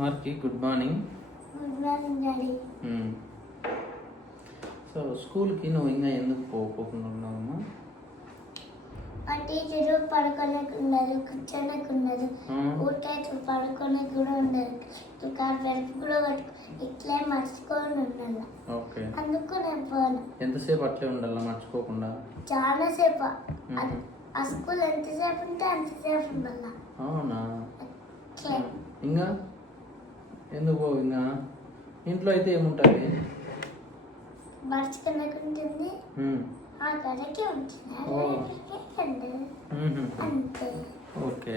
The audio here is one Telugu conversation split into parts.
మార్కి good morning. Good morning daddy. So స్కూల్కి నువ్వు ఇంకా ఎందుకు పోకుండా ఉన్నావమ్మా? ఆ టీచరు పడుకోలేక ఉండదు, కూర్చోలేక ఉండదు, ఊరికే పడుకోలేక కూడా ఉండదు. ఇంకా వెనక్కి కూడా ఇట్లే మర్చిపోని ఉండాలి. ఓకే, అందుకు నేను పోను. ఎంతసేపు అట్లే ఉండాలా మర్చిపోకుండా? చాలాసేపు. ఆ స్కూల్ ఎంతసేపు ఉంటే అంతసేపు ఉండాల. అవునా? ఇంకా ఎందుకు పోవు? ఇంకా ఇంట్లో అయితే ఏముంటుంది? మర్చిపోలేక ఉంటుంది, ఆ గడకే ఉంటుంది అంతే. ఓకే,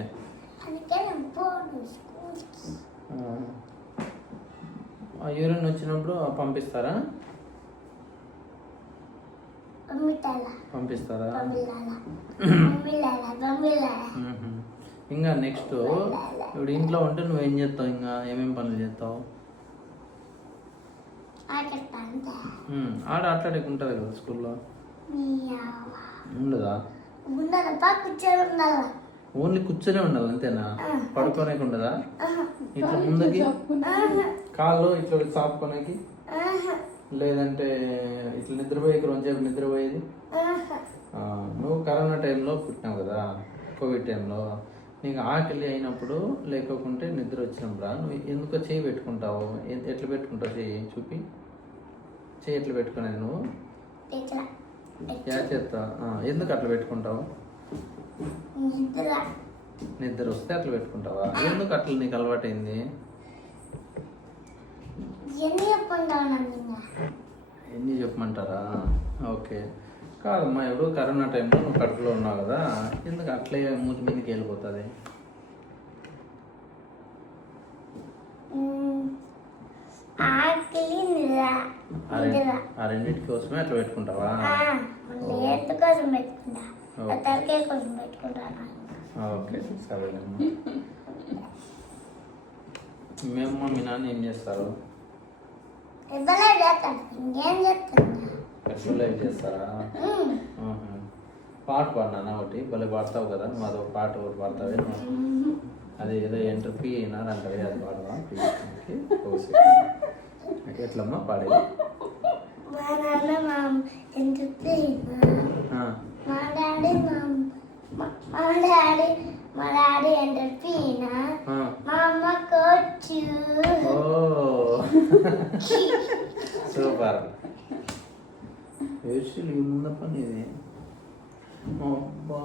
అందుకే నేను పోను స్కూల్కి. యూరిన్ వచ్చినప్పుడు పంపిస్తారా? పంపిస్తారా? ఇంకా నెక్స్ట్ ఇప్పుడు ఇంట్లో ఉంటే నువ్వేం చేస్తావు? ఇంకా ఏమేమి పనులు చేస్తావు? ఆడ ఆటలాడుకుంటుంది కదా స్కూల్లో, ఉండదా? ఓన్లీ కూర్చొనే ఉండాలి అంతేనా? పడుకోనేకి ఉండదా? ఇట్లా ముందుకి కాళ్ళు ఇట్లా చాపుకోనేకి, లేదంటే ఇట్లా నిద్రపోయేకి రోజు నిద్రపోయేది? నువ్వు కరోనా టైంలో పుట్టినావు కదా, కోవిడ్ టైంలో, నీకు ఆకలి అయినప్పుడు లేకుంటే నిద్ర వచ్చినప్పుడు నువ్వు ఎందుకో చేయి పెట్టుకుంటావు? ఎట్లా పెట్టుకుంటావు? చేయి చూపి, చేయి ఎట్లా పెట్టుకునేది నువ్వు? చేస్తా. ఎందుకు అట్లా పెట్టుకుంటావు? నిద్ర వస్తే అట్లా పెట్టుకుంటావా? ఎందుకు అట్లా నీకు అలవాటైంది? ఎన్ని చెప్పమంటారా? ఓకే, కాదమ్మా, ఇప్పుడు కరోనా టైంలో నువ్వు కడుపులో ఉన్నావు కదా, ఎందుకు అట్లే మూతి మీదకి వెళ్ళిపోతుంది? ఆ రెండింటి కోసమే అట్లా పెట్టుకుంటావా? ఓకే, సరేలేమ్మా. మేమమ్మా మీ నాన్న ఏం చేస్తారు? లైవ్ చేస్తారా? పాట పాడినా ఒకటి భలే పాడతావు కదా నువ్వు, అదొక పాట ఒకటి పాడతావే నువ్వు. అది ఏదో ఎంట్రీ అంటది, అది పాడవా? ఎట్లమ్మా పాడేది? మా డాడీ ఎంటర్పీనా, మా అమ్మ కోచ్. సూపర్. ఏడ్చిలు ముంద పని ఇది. అబ్బా